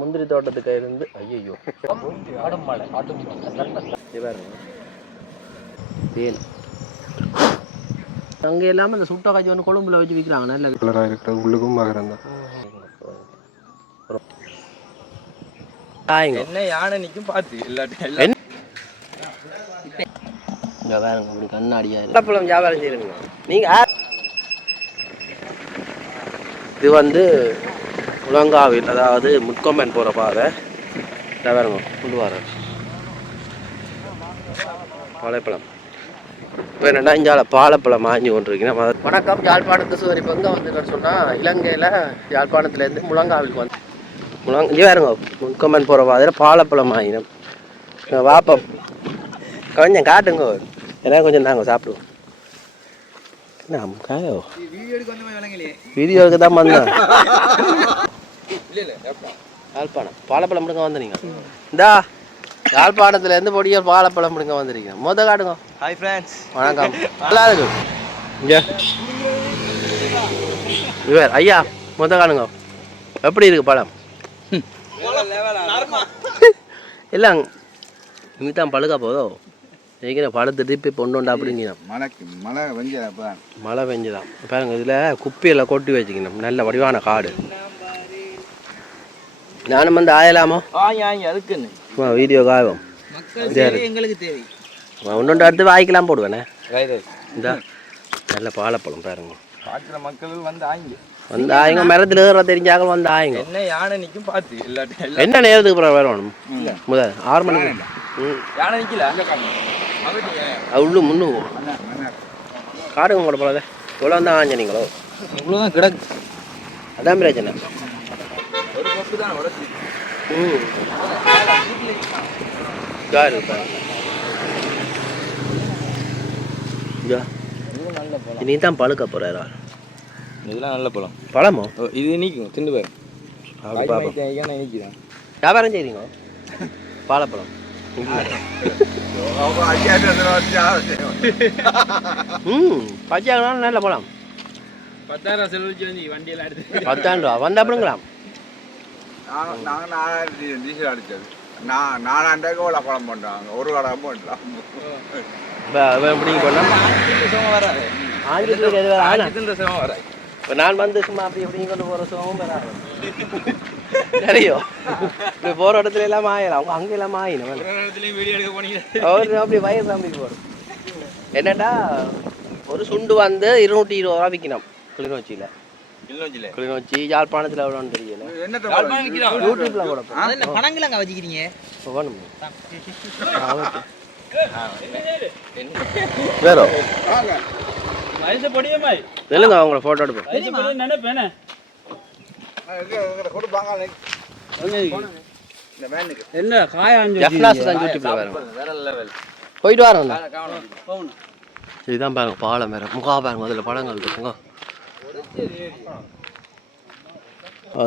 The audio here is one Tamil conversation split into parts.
முந்திரி தோட்டத்துக்கு இருந்து ஐயோ தேன் அங்கே இல்லாமல் இந்த சுட்ட காய்ச்சி வந்து கொழும்புல வச்சு விற்கிறாங்க. நல்ல கலராக இருக்கிற உள்ளுக்கும் மகரம் தான். என்ன யானை நிற்கும் பார்த்து எல்லாத்தையும் இங்கே வேறுங்க அப்படி கண்ணாடியா பழம் வியாபாரம் செய்யுங்க நீங்கள். இது வந்து முழங்காவில், அதாவது முட்கொம்பன் போகிற பாதை. வேறுங்க கொண்டு வர வாழைப்பழம். இப்போ என்னென்னா இஞ்சால பாலப்பழம் வாங்கி கொண்டிருக்கீங்க. வணக்கம். யாழ்ப்பாணத்து சுவர் இப்போ எங்கே வந்துன்னு சொன்னால் இலங்கையில் யாழ்ப்பாணத்துலேருந்து முழங்காவிலுக்கு வந்து இங்கே வேறுங்க முட்கொம்பன் போகிற பாதையில் பாலப்பழம் வாங்கினோம். வாப்பம் கொஞ்சம் காட்டுங்க, ஏன்னா கொஞ்சம் நாங்கள் சாப்பிடுவோம். காயோ வீடியோவுக்கு தான் வந்தேன். யாழ்ப்பாணம் பாலப்பழம் முடுங்க வந்துறீங்க. இந்தா யாழ்ப்பாணத்துலேருந்து பொடிய பாலப்பழம் முடுங்க வந்துருக்கீங்க. மொதல் காட்டுங்க. ஹாய் ஃப்ரெண்ட்ஸ், வணக்கம். நல்லா இருக்கு. இங்கே இவர் ஐயா மொதல் காணுங்க. எப்படி இருக்கு பழம்? இல்லை இனிதான் பழுக்கா போதோ ஏற்கனவே பழத்தை திருப்பி பொண்ணுண்டா அப்படிங்க. மழை பெஞ்சுதான் பாருங்க. இதில் குப்பியெல்லாம் கொட்டி வச்சுக்கணும். நல்ல வடிவான காடு. நானும் வந்து ஆயலாமோ அதுக்குன்னு வீடியோ காயும் எங்களுக்கு தேவை. ஒன்று அடுத்து வாய்க்கெல்லாம் போடுவேண்ணே. இந்த நல்ல பாலப்பழம் பாருங்க. பார்க்குற மக்கள் வந்து வந்து ஆயுங்க மரத்தில் ஏற தெரிஞ்சாங்க வந்து ஆயுங்க. என்ன யானை நிற்கும் பார்த்து எல்லாத்தையும் என்ன நேரத்துக்கு அப்புறம் வேணும் முதல் 6 மணிக்கு யானை நிற்கல உள்ளு முன்னு காடுங்க கூட போல இவ்வளோ தான் ஆஞ்சனீங்களோ இவ்வளோதான் கிடக்கு. அதான் பிரச்சனை. ஒரு கொப்பு தான் உடச்சி நீ தான் பழுக்க போகிறாரா? இதெல்லாம் நல்ல பழம். பழமோ இது நிற்கும் திண்டு பேர் நிற்கிறேன். வியாபாரம் செய்றீங்க பாலப்பழம்? பச்சாங்கலாம் நல்ல பழம். 10,000 செலவழிச்சு வந்து வண்டியெல்லாம் எடுத்து 10,000 ரூபா வந்த அப்படிங்களாம். நாங்கள் 4,000 டீசல் அடித்தது. 4,000 பழம் பண்ணுறாங்க. ஒரு கடை பண்ணுறாங்க. எப்படிங்க பண்ணலாம் வராது. வராது. இப்போ நான் வந்து சும்மா அப்படி எப்படிங்க கொண்டு போகிற சுகமும் வராது. நிறையோ இப்படி போகிற இடத்துல எல்லாம் ஆயிடும். அவங்க அங்கே எல்லாம் ஆயிடும். அவர் அப்படி வயசு நம்பிக்கை போடும். என்னட்டா ஒரு சுண்டு வந்து 220 ரூபா விற்கணும் கிளிநொச்சியில். கிளிநொச்சி யாழ்ப்பாணத்தில் எவ்வளோன்னு தெரியல. யூடியூப்ல கூட பணங்களாங்க வச்சுக்கிறீங்க வேணும் வேறோ இல்லைங்க. அவங்கள ஃபோட்டோ எடுப்போம். என்ன காயாஞ்சு போயிட்டு வரோம். இதுதான் பாருங்க பாலம் வேற முகா பாருங்க. அதில் பழங்கள் இருக்குங்க.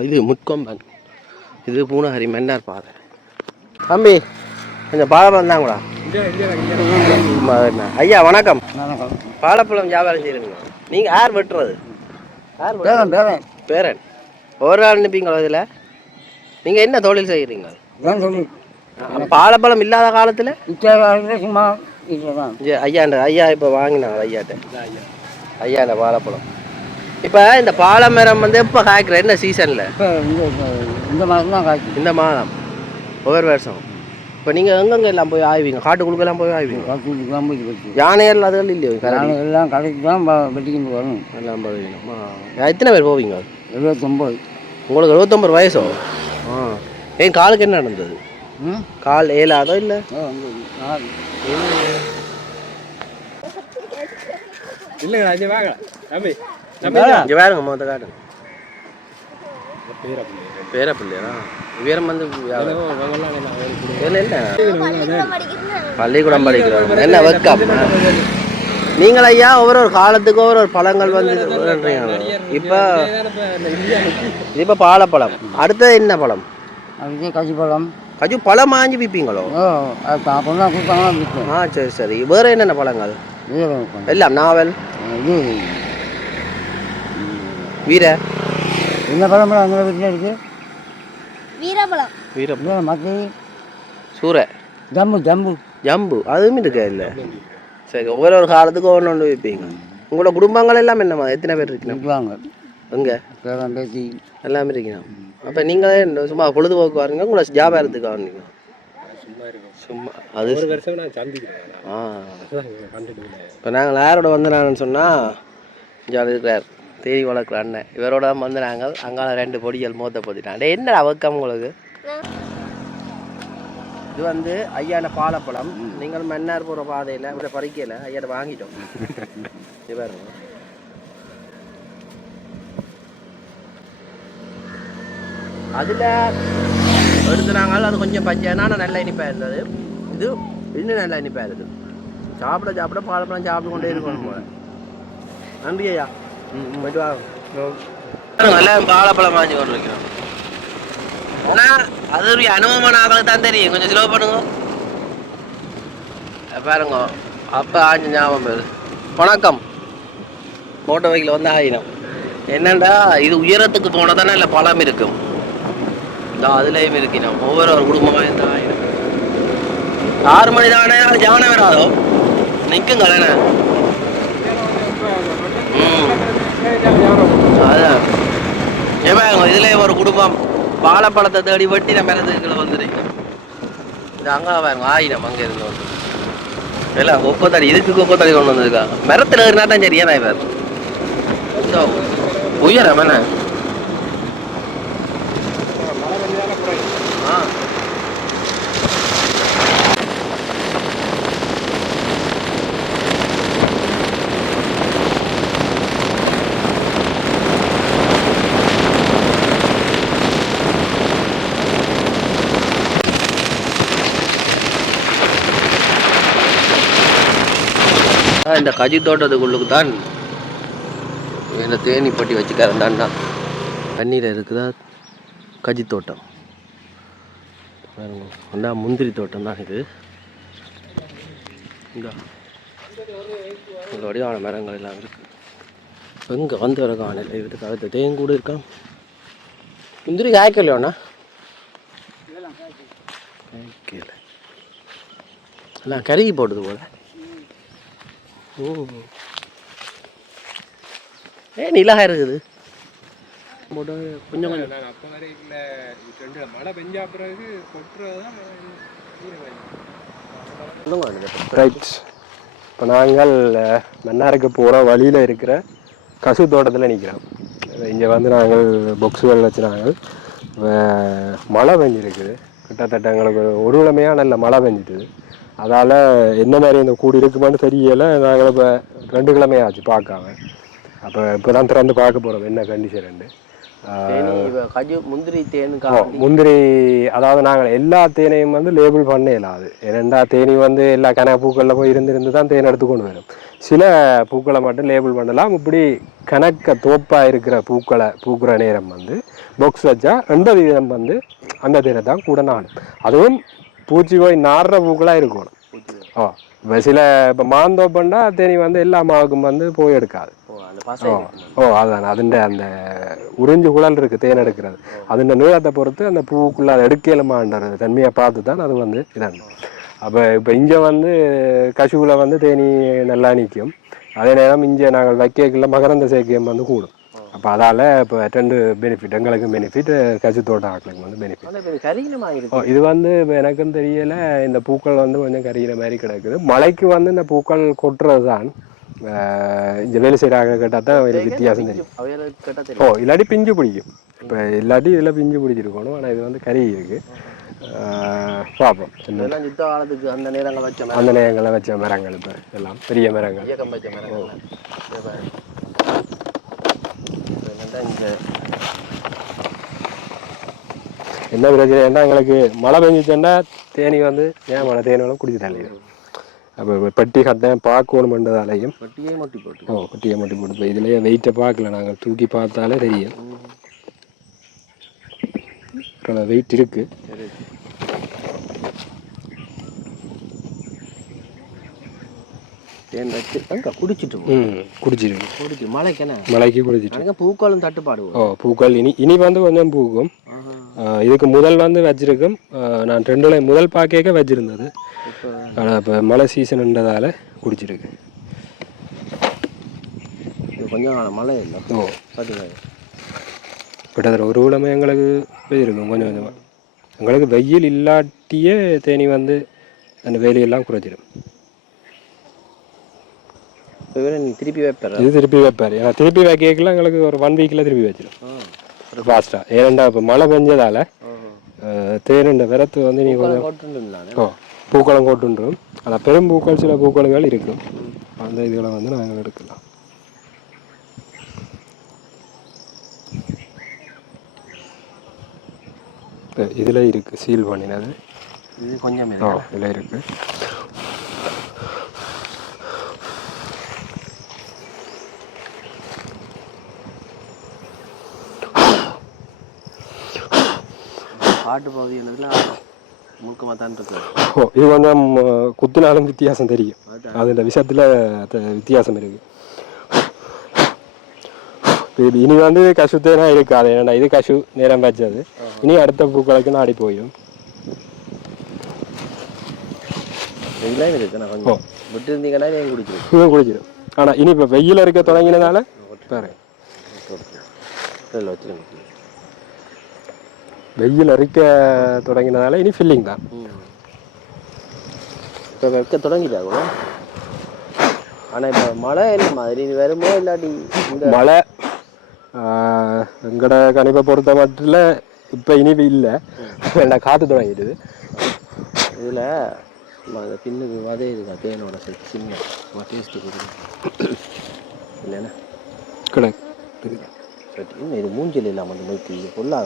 இது முட்கொம்பன், இது பூனஹரி மன்னார் பாதை. தம்பி கொஞ்சம் பாலப்பழம் தாங்களா? ஐயா வணக்கம். பாலப்பழம் வியாபாரம் செய்யுங்க. நீங்கள் யார் வெட்டுறது? பேரன். ஒரு ஆள் நிற்பீங்களோ இதில்? நீங்கள் என்ன தொழில் செய்கிறீங்க? பாலப்பழம் இல்லாத காலத்தில் சும்மா ஐயா இப்போ வாங்கினாங்க ஐயாண்ட பாலப்பழம். இப்போ இந்த பாலமரம் வந்து எப்போ காய்க்கிற? என்ன சீசனில்? இந்த மாதம் தான் காய்க்கும். இந்த மாதம் ஒவ்வொரு வருஷம். இப்போ நீங்கள் எங்கெங்கே எல்லாம் போய் ஆய்வீங்க? காட்டுக்குழுக்கெல்லாம் போய் ஆய்வீங்க? காட்டுக்குழுக்கெல்லாம் போய் யானைகள் அதுகள் இல்லையோ? எல்லாம் கடைக்கு தான் வெட்டிக்கிட்டு வரணும். எல்லாம் போவீங்க. எத்தனை பேர் போவீங்க? 79. உங்களுக்கு 79 வயசோ? ஏன் காலுக்கு என்ன நடந்தது? கால் ஏலாதோ இல்லை? இங்கே வேறுங்க மொத்த காட்டுங்க. பேரப்பிள்ளையா? வீரம் வந்து என்ன பள்ளிக்கூடம் படிக்கிறோம். என்ன வெக்கம்? நீங்கள் ஐயா ஒவ்வொரு காலத்துக்கு ஒவ்வொரு பழங்கள் வந்து இப்போ இப்போ பாலப்பழம். அடுத்தது என்ன பழம்? கஜு பழம். கஜு பழம் வாங்கி விற்பீங்களோ? சரி சரி. வேறு என்னென்ன பழங்கள்? எல்லாம் நாவல் வீர என்ன பழம் அங்கே வீட்டில் இருக்கு? வீரபலம் வீரப்பழம் மத்தி சூறை ஜம்பு ஜம்பு அதுவும் இருக்கா இல்லை சரி ஒவ்வொரு காலத்துக்கும் ஒன்று வைப்பீங்க உங்களோட குடும்பங்கள் எல்லாம் என்னம்மா எத்தனை பேர் இருக்கணும் இருப்பாங்க எங்கே பேரம் பேசி எல்லாமே இருக்கணும் அப்போ நீங்களே சும்மா பொழுதுபோக்கு வரீங்க உங்களை ஜாபாரத்துக்கு வரீங்க சும்மா அது ஒரு வருஷம் நான் சந்திக்கிறேன் இப்போ நாங்கள் யாரோட வந்தனாங்கன்னு சொன்னால் ஜாலி இருக்கிறார் தேடி வளர்க்குற அண்ணன் இவரோட வந்து நாங்கள் அங்கால 2 பொடிகள் மூத்த போத்திட்டான் என்ன அவக்கம் உங்களுக்கு இது வந்து ஐயான பாலப்பழம் நீங்கள் மன்னார் போகிற பாதையில் இப்படி பறிக்கல ஐயாட்ட வாங்கிட்டோம் இது பாருங்க அதில் எடுத்துனாங்க அது கொஞ்சம் பச்சைனா நல்ல இனிப்பாக இருந்தது இது இன்னும் நல்ல இனிப்பாக இருக்குது சாப்பிட சாப்பிட பாலப்பழம் சாப்பிட்டு கொண்டே இருக்கணும் போல நன்றி ஐயா போயிட்டு வாங்க நல்லா பாலப்பழம் வாங்கி கொண்டு வைக்கிறோம் ஆனால் அது ஒரு அனுபவமான ஆக்களுக்கு தான் தெரியும் கொஞ்சம் ஸ்லோ பண்ணுங்க பாருங்க அப்போ ஆஞ்சு ஞாபகம் வருது வணக்கம் மோட்டர் பைக்கில் வந்து ஆயிரம் என்னண்டா இது உயரத்துக்கு போனால் தானே இல்லை பழம் இருக்கும் இந்த அதுலேயும் இருக்கணும் ஒவ்வொரு குடும்பமாக இருந்தால் ஆயிரம் 6 மணி தானே அது ஜான வராதோ நிற்குங்களேண்ணே அதான் ஏன் இதுல ஒரு குடும்பம் வாழைப்பழத்தை தேடி வெட்டி நம்ம மரத்துக்குள்ள வந்துருக்கோம் இது அங்கே பாருங்க 1000 அங்கே இருந்து வந்து எல்லாம் கொக்கோத்தடி இதுக்கு கொக்கோத்தடி கொண்டு வந்திருக்காங்க மரத்தில் ஏறினா தான் சரியா நான் வேறு இந்த உயரம் என்ன ஆ இந்த கஜி தோட்டத்துக்குள்ளுக்கு தான் இந்த தேனி பட்டி வச்சுக்கிறேன் தான்டா தண்ணீர் இருக்குதா கஜி தோட்டம் அந்த முந்திரி தோட்டம் தான் இது இங்கே வடிவான மரங்கள் எல்லாம் இருக்கு எங்கே வந்து வர காணல இதுக்கு அடுத்த தேன் கூட இருக்கான் முந்திரி காய்க்கலையோண்ணா காய்க்கல எல்லாம் கருகி போட்டது போல நிலாக இருக்குது கொஞ்சம் கொஞ்சம் அப்போ வரைக்கும் மழை பெஞ்சா பிறகு கொட்டுறதுதான் ரைட் இப்போ நாங்கள் மன்னாருக்கு போகிற வழியில் இருக்கிற கசு தோட்டத்தில் நிற்கிறோம் இங்கே வந்து நாங்கள் பொக்ஸுகள் வச்சு நாங்கள் மழை பெஞ்சிருக்குது கிட்டத்தட்ட எங்களுக்கு ஒரு கிழமையாக நல்ல மழை பெஞ்சிட்டுது அதால் என்ன மாதிரி இந்த கூடு இருக்குமான்னு தெரியலை நாங்கள் இப்போ 2 கிழமையாச்சு பார்க்காம அப்போ இப்போ தான் திறந்து பார்க்க போகிறோம் என்ன கண்டிஷன் முந்திரி தேன் முந்திரி அதாவது நாங்கள் எல்லா தேனையும் வந்து லேபிள் பண்ணலாம் அது ஏன்னா தேனி வந்து எல்லா கணக்கு பூக்களில் போய் இருந்து தான் தேன் எடுத்துக்கொண்டு வரும் சில பூக்களை மட்டும் லேபிள் பண்ணலாம் இப்படி கணக்க தோப்பாக இருக்கிற பூக்களை பூக்கிற நேரம் வந்து பாக்ஸ் வச்சா 80% வந்து அந்த தேனை தான் கூட நாடும் அதுவும் பூச்சி போய் நாடுற பூக்களாக இருக்கணும் இப்போ சில இப்போ மாந்தோப்பண்டா தேனி வந்து எல்லா மாவுக்கும் வந்து போய் எடுக்காது அதுதானே அதுண்ட அந்த உறிஞ்சு குழல் இருக்குது தேன் எடுக்கிறது அதுண்ட நீளத்தை பொறுத்து அந்த பூக்குள்ள அதை எடுக்கலுமான்றது தன்மையை பார்த்து தான் அது வந்து இதாங்க அப்போ இப்போ இங்கே வந்து கசுவில் வந்து தேனி நல்லா நிற்கும் அதே நேரம் இங்கே நாங்கள் வைக்கல மகரந்த சேர்க்கையம் வந்து கூடும் அப்போ அதால் இப்போ 2 பெனிஃபிட் எங்களுக்கு பெனிஃபிட் கசி தோட்டம் ஆக்களுக்கு வந்து பெனிஃபிட் இது வந்து இப்போ எனக்கும் தெரியலை இந்த பூக்கள் வந்து கொஞ்சம் கரிகிற மாதிரி கிடக்குது மழைக்கு வந்து இந்த பூக்கள் கொட்டுறது தான் இந்த வேலை செய்கிறாங்க கேட்டால் தான் வித்தியாசம் தெரியும் இல்லாட்டி பிஞ்சு பிடிக்கும் இப்போ இல்லாட்டி இதில் பிஞ்சு பிடிச்சிருக்கணும் ஆனால் இது வந்து கறி இருக்குது பார்ப்போம் அந்த நேரங்களில் வச்ச மரங்கள் இப்போ எல்லாம் பெரிய மரங்கள் என்ன பிரச்சனைன்னா எங்களுக்கு மழை பெஞ்சிச்சேன்னா தேனி வந்து ஏன் மழை தேனியெல்லாம் குடிச்சு தள்ளிடும் அப்போ பட்டி கட்டேன் பார்க்கணுமென்றதாலையும் பட்டியை மட்டி போட்டு இப்போ இதுலேயே வெயிட்டை பார்க்கல நாங்கள் தூக்கி பார்த்தாலே தெரியும் வெயிட் இருக்கு மழைக்கு குடிச்சிட்டு பூக்களும் தட்டுப்பாடு பூக்கள் இனி வந்து கொஞ்சம் பூக்கும் இதுக்கு முதல் வந்து வச்சிருக்கோம். நான் 2 முதல் பாக்கேக்க வச்சிருந்தது. இப்போ மழை சீசன்ன்றதால குடிச்சிருக்கு. கொஞ்சம் மழை இல்லை. ஓ கிட்டத்தட்ட ஒரு கிழமை எங்களுக்கு போயிருக்கும் கொஞ்சம் கொஞ்சமாக. எங்களுக்கு வெயில் இல்லாட்டியே தேனி வந்து அந்த வேலையெல்லாம் குறைச்சிடும். திருப்பி வைப்பார். இது திருப்பி வைப்பார். ஏன்னா திருப்பி வைக்கலாம் எங்களுக்கு ஒரு 1 வீக்கில் திருப்பி வச்சிடும் ஃபாஸ்ட்டாக. ஏன்னா இப்போ மழை பெஞ்சதால் தேனுண்ட விரத்து வந்து நீ கொஞ்சம் பூக்களம் கொட்டுன்றோம். ஆனால் பெரும் பூக்கள் சில பூக்களுகள் இருக்கும். அந்த இதுகளை வந்து நாங்கள் எடுக்கலாம். இதில் இருக்குது சீல் பண்ணினது. இது கொஞ்சம் இதில் இருக்குது. பாட்டு பகுதி முழுக்கமாக தான் இருக்கு. இது கொஞ்சம் குத்துனாலும் வித்தியாசம் தெரியும். அதில் விஷயத்தில் வித்தியாசம் இருக்குது. இனி வந்து கசு தேனா இருக்காது. ஏன்னா இது கசு நேரம் வச்சது. இனி அடுத்த பூக்களுக்கு நாடி போயிடும். விட்டு இருந்தீங்கன்னா குடிச்சிடும். ஆனால் இனி இப்போ வெயில் இருக்க தொடங்கினதால பாரு வெயில் அரிக்க தொடங்கினதால இனி ஃபில்லிங் தான். இப்போ வைக்க தொடங்கிட்டா கூட. ஆனால் இப்போ மழை இல்லை மாதிரி வருமோ இல்லாட்டி மழை எங்கட கணிப்பை பொறுத்த மட்டும் இப்போ இனி இல்லை. வேண்டாம் காற்று தொடங்கிடுது. இதில் அந்த பின்னுக்கு வதே இருக்கா தேனோட சின்ன டேஸ்ட்டு கொடுக்கும் இல்லைன்னா கிடையாது. இது மூஞ்சில் இல்லாமல் அந்த மைக்கு இது பொல்லாத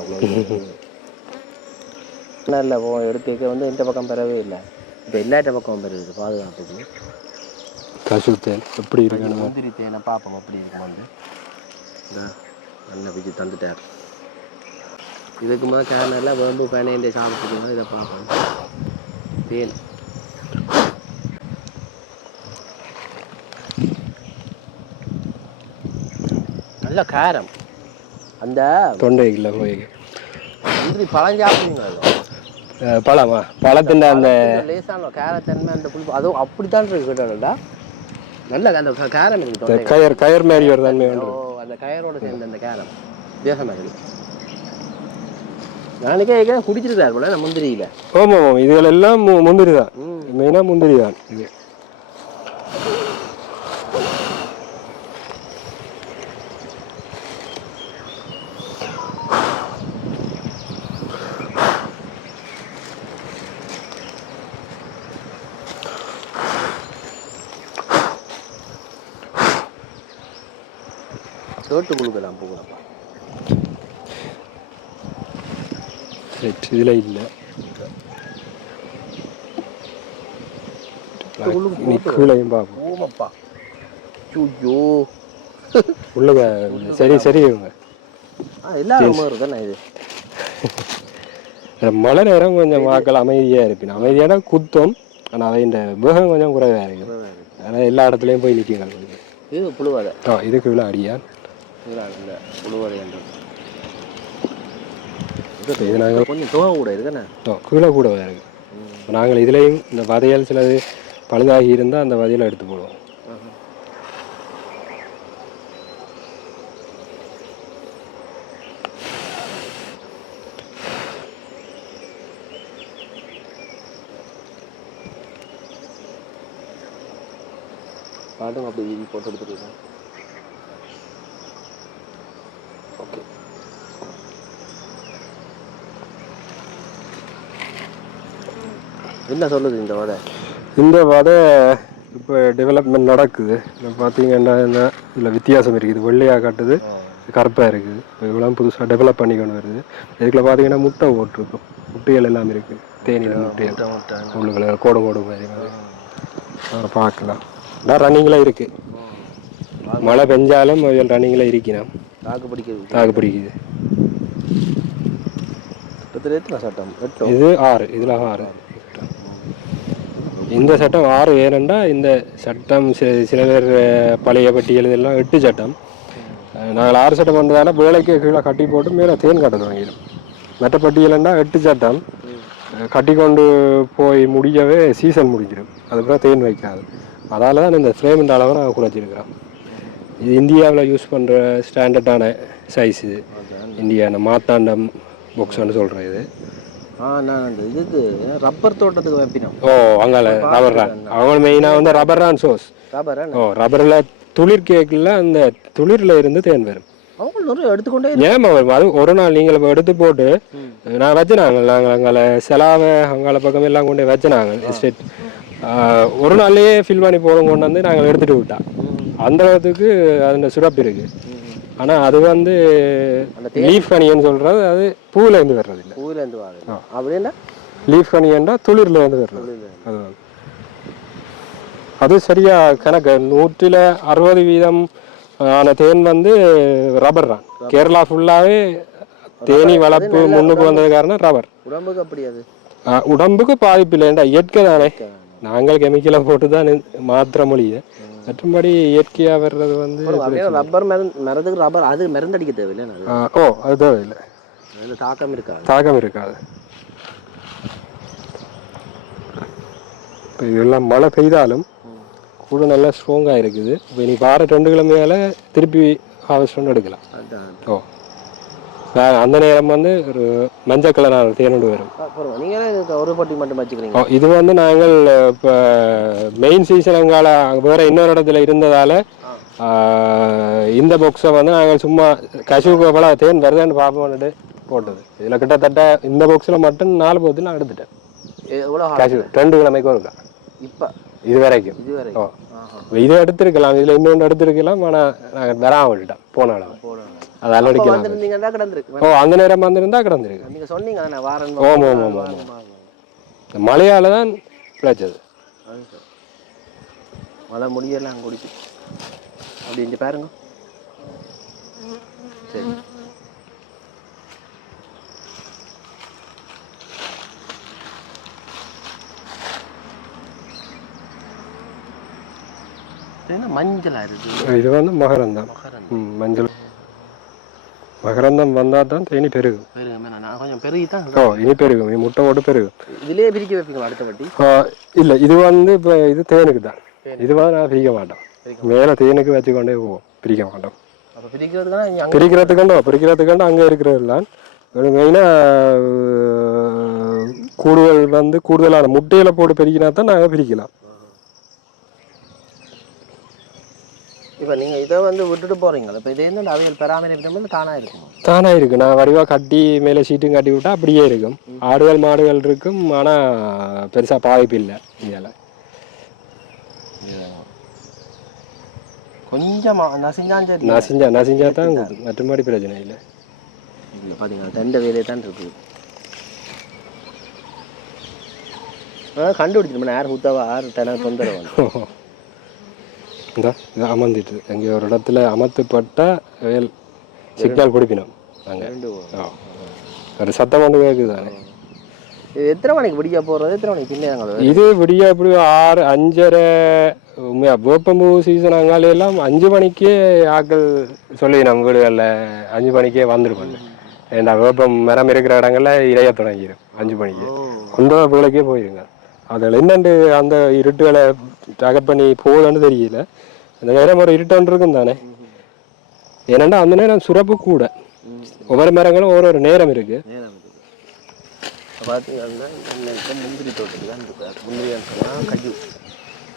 இல்லை எடுக்க வந்து இந்த பக்கம் பெறவே இல்லை. இப்போ எல்லாட்ட பக்கம் பெறுது பாதுகாப்புக்கு. கசு தேன் எப்படி இருக்கு? முந்திரி தேனை பார்ப்போம் அப்படி இருக்கும். வந்து இந்த நல்ல பிச்சு தந்துட்டார். இதுக்கு முதல் கேரளில் வேம்பு பேனையை சாப்பிட்டுக்கணும். இதை பார்ப்போம். தேன் நல்ல காரம். அந்த தொண்டைக்குள்ள போய் முந்திரி பழம் சாப்பிடுங்க. பழமா பழத்தின் அந்த லேசான காரத்தன்மை அந்த புளிப்பு அதுவும் அப்படித்தான் இருக்கு கேட்டாடா. நல்ல அந்த காரம் இருக்கு. கயர் மாதிரி ஒரு தன்மை உண்டு. அந்த கயரோட சேர்ந்த அந்த காரம் வித்தியாசமாக இருக்கு. நாளைக்கே குடிச்சிருக்காரு போல நான் முந்திரியில். ஆமாம் இதுகள் எல்லாம் முந்திரி தான். மெயினாக முந்திரி தான் இது. சோட்டு கொடுக்கலாம் போகலாம்ப்பா. இதில் இல்லை. கீழையும் பார்ப்போம். ஓமப்பா ஐயோ உள்ளக சரி சரி இவங்க எல்லாரும் தானே இது. மழை நேரம் கொஞ்சம் வாக்கள் அமைதியாக இருப்பின். அமைதியான குத்தம். ஆனால் அவை இந்த வேகம் கொஞ்சம் குறைவாக இருக்குது. ஆனால் எல்லா இடத்துலையும் போய் நிற்குங்க. இது புழுவாத. இதுக்கு இவ்வளோ அடியா இல்லை புழுவாதை இது நாங்கள் கொஞ்சம் துவா கூட இருக்குண்ணே. கீழே கூட இருக்குது. நாங்கள் இதுலேயும் இந்த வதையல் சிலது பழுதாகி இருந்தால் அந்த வதையில் எடுத்து போடுவோம். பாட்டும் அப்படி ஈஸி போட்டு எடுத்துருக்கோம். ஓகே என்ன சொல்லுது இந்த வதை? இந்த வதை இப்போ டெவலப்மெண்ட் நடக்குது. இப்போ பார்த்தீங்கன்னா இதில் வித்தியாசம் இருக்குது. இது வெள்ளையாக காட்டுது, கருப்பாக இருக்குது. இவ்வளோ புதுசாக டெவலப் பண்ணி கொண்டு வருது. இதுக்குள்ள பார்த்தீங்கன்னா முட்டை ஓட்டிருக்கும். முட்டைகள் எல்லாம் இருக்குது. தேனியில் முட்டைகள் உள்ளுக்குள்ள கோடு கோடு மாதிரி பார்க்கலாம். ரன்னிங்கில் இருக்குது. மழை பெஞ்சாலும் ரன்னிங்கில் இருக்கணும். தாக்கு பிடிக்குது. இது 6. இதில் 6. இந்த சட்டம் 6 ஏனெண்டா இந்த சட்டம் சில பேர் பழைய பட்டியல் இதெல்லாம் 8 சட்டம். நாங்கள் 6 சட்டம் பண்ணுறதால வேலைக்கு கீழே கட்டி போட்டு மேலே தேன் காட்ட தொடங்கிடும். மற்ற பட்டியலன்னா 8 சட்டம் கட்டி கொண்டு போய் முடியவே சீசன் முடிஞ்சிடும், அதுக்கப்புறம் தேன் வைக்காது. அதால தான் இந்த ஃப்ரேமின் அளவை நாங்கள் குறைச்சிருக்கிறோம். இது இந்தியாவில் யூஸ் பண்ணுற ஸ்டாண்டர்டான சைஸு, இந்தியான மாத்தாண்டம் பாக்ஸ்ன்னு சொல்கிறேன் இது. நான் அந்த இதுக்கு ரப்பர் தோட்டத்துக்கு வைப்பினோம். ஓ அங்கால ரப்பர் ரான், அவங்க மெயினாக வந்து ரப்பர் ரான் சோஸ். ரப்பரில் துளிர் கேக்கில் அந்த துளிரில் இருந்து தேன் வரும். அவங்க எடுத்துக்கொண்டே ஏமா வரும். அது ஒரு நாள் நீங்கள் இப்போ எடுத்து போட்டு நான் வச்சுனாங்க, நாங்கள் அங்கே செலாவை அங்கால பக்கம் எல்லாம் கொண்டு வச்சுனாங்க எஸ்டேட். ஒரு நாள்லேயே ஃபில் பண்ணி போடும் கொண்டு வந்து நாங்கள் எடுத்துகிட்டு விட்டோம். அந்த அளவுக்கு அதில் சுரப்பு இருக்குது. ஆனால் அது வந்து லீஃப் கனியன்னு சொல்கிறது, அது பூவிலேருந்து வர்றது இல்லை. பூவிலேருந்து வர்றது அப்படின்னா லீஃப் கனியன்னா துளிர்லேருந்து வர்றது. அது சரியா கணக்கு 160% ஆன தேன் வந்து ரப்பர் தான். கேரளா ஃபுல்லாகவே தேனி வளர்ப்பு முன்னுக்கு வந்தது காரணம் ரப்பர். உடம்புக்கு அப்படி அது உடம்புக்கு பாதிப்பு இல்லைண்டா, இயற்கை தானே. நாங்கள் கெமிக்கலை போட்டு தான் மாத்திர மொழியை, மற்றபடி இயற்கையாக வர்றது வந்து ரப்பர் மரத்துக்கு ரப்பர் அது மருந்தடிக்க தேவையில்லை. ஓ அது தேவையில்லை, தாக்கம் இருக்காது. தாக்கம் இருக்காது. இப்போ இதெல்லாம் மழை பெய்தாலும் கூட நல்லா ஸ்ட்ராங்காக இருக்குது. இப்போ நீ வார 2 கிழமையால் திருப்பி ஹார்வெஸ்ட் பண்ணி எடுக்கலாம். ஓ அந்த நேரம் வந்து ஒரு மஞ்சள் கலர் தேனோடு வரும். நீங்கள் ஒரு பட்டி மட்டும் வச்சுக்கிறீங்க. இது வந்து நாங்கள் இப்போ மெயின் சீசன் அங்கால வேறு இன்னொரு இடத்துல இருந்ததால் இந்த பாக்ஸை வந்து நாங்கள் சும்மா கசுவுக்கு போல தேன் வருதான்னு பார்ப்போம்னுட்டு போட்டது. இதில் கிட்டத்தட்ட இந்த பாக்ஸில் மட்டும் 4 போத்தில் நான் எடுத்துட்டேன். கசு 2 கிழமைக்கு இருக்கா இப்போ இது வரைக்கும். ஓ இதை எடுத்துருக்கலாம், இதில் இன்னொன்று எடுத்துருக்கலாம். ஆனால் நாங்கள் வராமல் விட்டுட்டோம் போன அளவு. அதெல்லாம் அடிக்கலாம். ஓ அந்த நேரம் வந்திருந்தா கிடந்திருக்கு. நீங்கள் சொன்னீங்க ஓம் ஓம் ஓம் ஓம் மழையால் தான் பிழைச்சது. மழை முடியலாம் குடிச்சு அப்படி பாருங்க. சரி மஞ்சள் இது வந்து மகரந்தம். மஞ்சள் மகரந்தம் வந்தால் தான் தேனி பெருகும். கொஞ்சம் பெருகி தான். ஓ இனி பெருகும், இனி முட்டை போட்டு பெருகும். இதுலேயே பிரிக்க வைப்பீங்களா அடுத்த வாட்டி? இல்லை இது வந்து இப்போ இது தேனுக்கு தான். இது வந்து நான் பிரிக்க மாட்டோம், மேலே தேனுக்கு வச்சுக்கொண்டே போவோம், பிரிக்க மாட்டோம். பிரிக்கிறதுக்காண்டோ அங்கே இருக்கிறதெல்லாம் மெயினாக கூடுதலான முட்டையில் போட்டு பிரிக்கினா தான் நாங்கள் பிரிக்கலாம். இப்போ நீங்கள் இதை வந்து விட்டுட்டு போகிறீங்களா? இப்போ இதே வந்து அவைகள் பராமரிப்பு தானாக இருக்கும். தானாக இருக்குது. நான் வடிவாக கட்டி மேலே சீட்டும் கட்டி விட்டால் அப்படியே இருக்கும். ஆடுகள் மாடுகள் இருக்கும், ஆனால் பெருசாக பாதிப்பு இல்லை. இதில் கொஞ்சம் நசிஞ்சா தான் மற்றபடி பிரச்சனை இல்லை. பார்த்தீங்கன்னா தண்டை வேலையே தான் இருக்குது. கண்டுபிடிச்சிருப்பேன் யார் குத்தாவா யார் தன தொந்தரவு. இந்த இது அமர்ந்துட்டு எங்கே ஒரு இடத்துல அமர்த்தப்பட்ட வேல் சிக்னல் பிடிப்பினோம் நாங்கள். ஒரு சத்தம் கொண்டு கேட்குது தானே. எத்தனை மணிக்கு விடியா போகிறது, எத்தனை மணிக்கு பின்னாங்க? இது விடியா இப்படி 6 5:30 வேப்பம்பூ சீசன் அங்காலையெல்லாம் 5 மணிக்கே ஆக்கள் சொல்லி நம்ம வீடுகளில் 5 மணிக்கே வந்துருப்பாங்க. ஏண்டா வேப்பம் மரம் இருக்கிற இடங்கள்ல இறைய தொடங்கிடும் 5 மணிக்கு. கொண்டு பிள்ளைக்கே போயிருங்க. அதில் என்னண்டு அந்த இருட்டுகளை டகட் பண்ணி போகுதுன்னு தெரியல. அந்த நேரம் ஒரு இருட்டான் இருக்கும் தானே. ஏன்னாண்டா அந்த நேரம் சுரப்பு கூட. ஒவ்வொரு மரங்களும் ஒரு நேரம் இருக்கு. முந்திரி தோட்டத்துக்கு தான் முந்திரி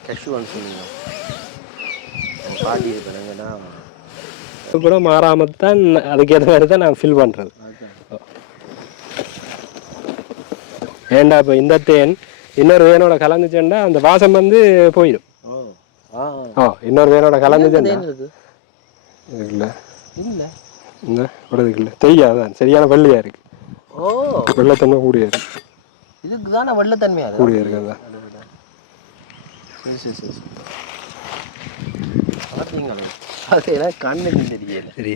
கஷுவான்னு சொன்னீங்க பாட்டி இருக்கிறாங்கன்னா கூட மாறாமத்தான் அதுக்கேற்ற மாதிரி தான் நான் ஃபில் பண்ணுறது. ஏண்டா இப்போ இந்த தேன் இன்னொரு வேனோட கலந்துச்சேன்டா அந்த வாசம் வந்து போயிடும். இன்னொரு வேனோட கலந்துச்சேன்டா இல்லை இல்லை இந்த விடுறதுக்கு இல்லை தெரியாதான் சரியான வெள்ளையா இருக்கு. வெள்ளத்தன்மை கூடிய இருக்கு. இதுக்கு தானே வெள்ளத்தன்மையா கூடிய இருக்கு. அதான் பார்த்தீங்களா அதெல்லாம் கண்ணுக்கு தெரியல. சரி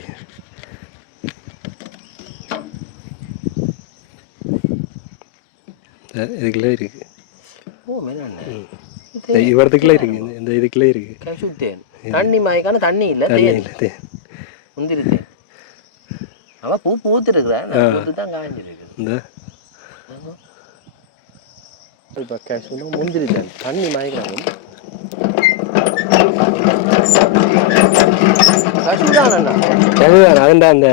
இதுக்குள்ள இருக்கு. இவரத்துக்குள்ள இருக்கு. இந்த இதுக்குள்ள இருக்கு. தண்ணி மாய்க்கான தண்ணி இல்லை. முந்திரி தேன் அவன் பூ பூத்துருக்குறேன் பூத்து தான் காய்ஞ்சிருக்கு இந்த இப்போ கேஷ் முந்திரி தான் தண்ணி மயக்கிறாங்க அதுதான் அதுண்டா அந்த